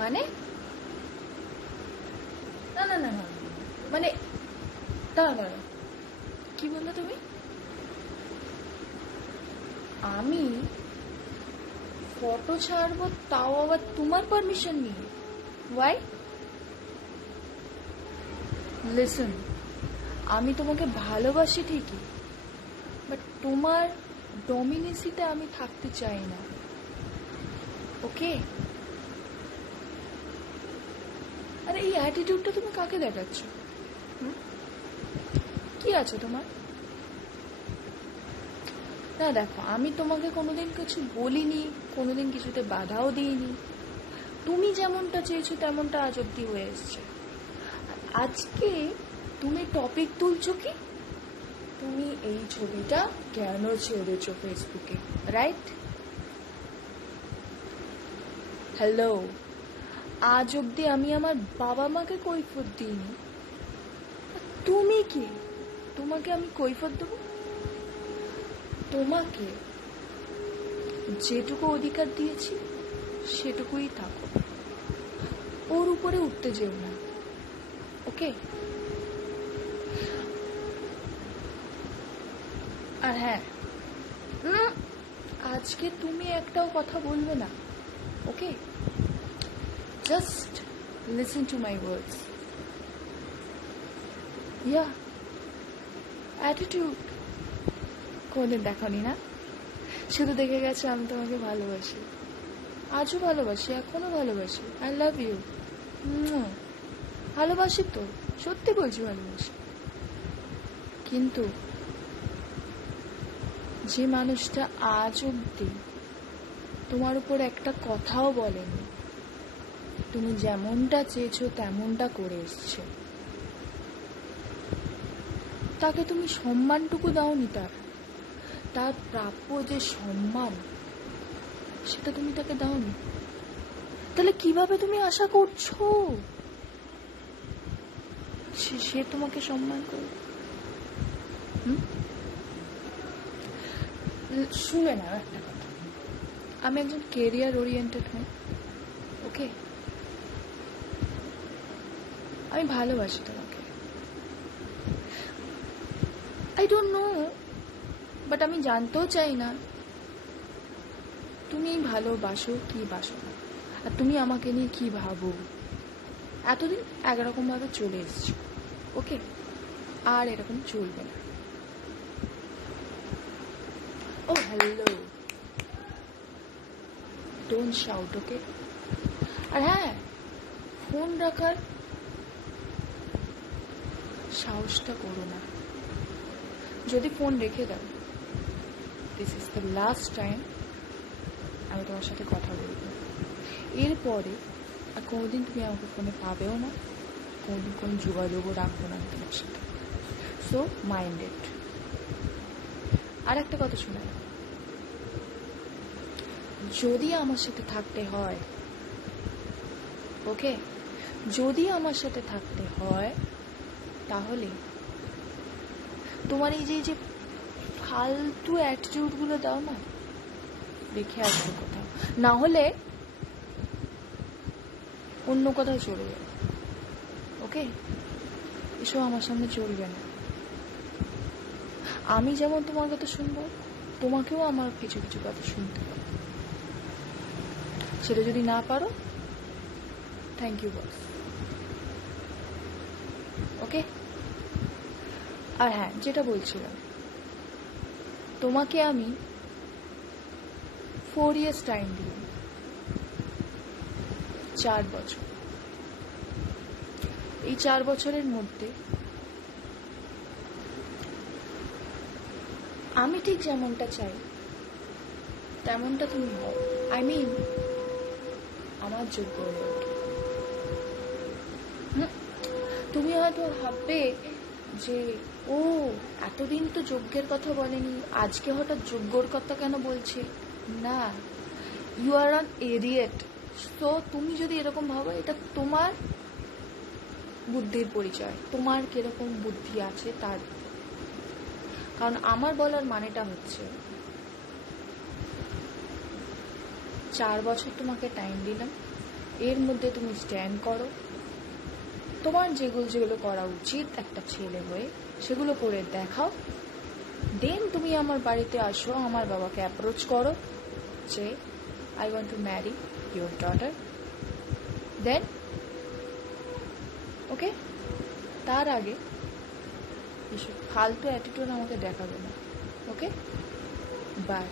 মানে না না না না মানে দাঁড়া, কি বললে তুমি? আমি ফটো ছাড়বো, তাও আবার তোমার পারমিশন নিয়ে? ওয়াই? লিসন, আমি তোমাকে ভালোবাসি ঠিকই, বাট তোমার ডমিনেসিতে আমি থাকতে চাই না। ওকে? আরে এই অ্যাটিটিউডটা তুমি কাকে দেখাচ্ছ? কি আছে তোমার? না দেখো, আমি তোমাকে কোনোদিন কিছু বলিনি, কোনোদিন কিছুতে বাধাও দিইনি। তুমি যেমনটা চেয়েছো তেমনটা আজ অব্দি হয়ে এসছে। আজকে তুমি টপিক তুলছো কি? তুমি এই ছবিটা কেন ছেড়েছো ফেসবুকে, রাইট? হ্যালো, আজ অব্দি আমি আমার বাবা মাকে কৈফিয়ত দিইনি, তুমি কি? তোমাকে আমি কৈফিয়ত দেবো? তোমাকে যেটুকু অধিকার দিয়েছি সেটুকুই থাকো, ওর উপরে উঠতে যেও না। ওকে? আর হ্যাঁ, আজকে তুমি একটাও কথা বলবে না। Okay? Just listen to my words. Yeah, attitude কোনদিন দেখানি না, শুধু দেখে গেছে আমি তোমাকে ভালোবাসি, আজও ভালোবাসি, এখনো ভালোবাসি। I love you. ভালোবাসি তো, সত্যি বলছি ভালোবাসি। কিন্তু যে মানুষটা আজ অব্দি তোমার উপর একটা কথাও বলেনি, তুমি যেমনটা চেয়েছো তেমনটা করে এসছে, তাকে তুমি সম্মানটুকু দাওনি, তার প্রাপ্য যে সম্মান সেটা তুমি তাকে দাওনি। তাহলে কিভাবে তুমি আশা করছো সে তোমাকে সম্মান করবে? শুনে না একটা কথা, আমি একজন কেরিয়ার ওরিয়েন্টেড হই। ওকে? আমি ভালোবাসি তোমাকে, আই ডোন্ট নো, বাট আমি জানতেও চাই না তুমি ভালোবাসো কি বাসো না, আর তুমি আমাকে নিয়ে কি ভাবো। এতদিন একরকম ভাবে চলে এসছো, ওকে? আর এরকম চলবে না। ও হ্যালো, ডোন্ট শাউট, ওকে? আর হ্যাঁ, ফোন রাখার সাহসটা করো না। যদি ফোন রেখে দাও, this is the last time আমি তোমার সাথে কথা বলবো। এরপরে আর কোনোদিন তুমি আমাকে ফোনে পাবেও না, কোনোদিন কোনো যোগাযোগও রাখবো না আমি তোমার সাথে। So mind it. আর একটা কথা শোনা, যদি আমার সাথে থাকতে হয়, ওকে, যদি আমার সাথে থাকতে হয়, তাহলে তোমার এই যে ফালতু অ্যাটিটিউডগুলো দাও না, রেখে আসবে কোথাও, না হলে অন্য কোথাও চলে যাবে। ওকে? এসব আমার সামনে চলবে না। আমি যেমন তোমার কথা শুনবো, তোমাকেও আমার কিছু কিছু কথা শুনতে হবে। সেটা যদি না পারো, থ্যাংক ইউ বস। ওকে? আর হ্যাঁ, যেটা বলছিলাম, তোমাকে আমি 4 years টাইম দিলাম, 4 বছর। এই 4 বছরের মধ্যে আমি ঠিক যেমনটা চাই তেমনটা তুমি হও, আই মিন আমার যোগ্য হয়ে ওঠো। তুমি হয়তো ভাববে যে ও এতদিন তো যোগ্যের কথা বলেনি, আজকে হঠাৎ যোগ্যর কথা কেন বলছে? না, ইউ আর অ্যান এরিয়েট। তো তুমি যদি এরকম ভাবো, এটা তোমার বুদ্ধির পরিচয়, তোমার কিরকম বুদ্ধি আছে তার। কারণ আমার বলার মানেটা হচ্ছে 4 বছর তোমাকে টাইম দিলাম, এর মধ্যে তুমি স্ট্যান্ড করো, তোমার যেগুলো যেগুলো করা উচিত একটা ছেলে হয়ে সেগুলো করে দেখাও। দেন তুমি আমার বাড়িতে আসো, আমার বাবাকে অ্যাপ্রোচ করো যে I want to marry your daughter. Then okay, তার আগে এসব ফালতু অ্যাটিটিউড আমাকে দেখাবে না। Okay, by.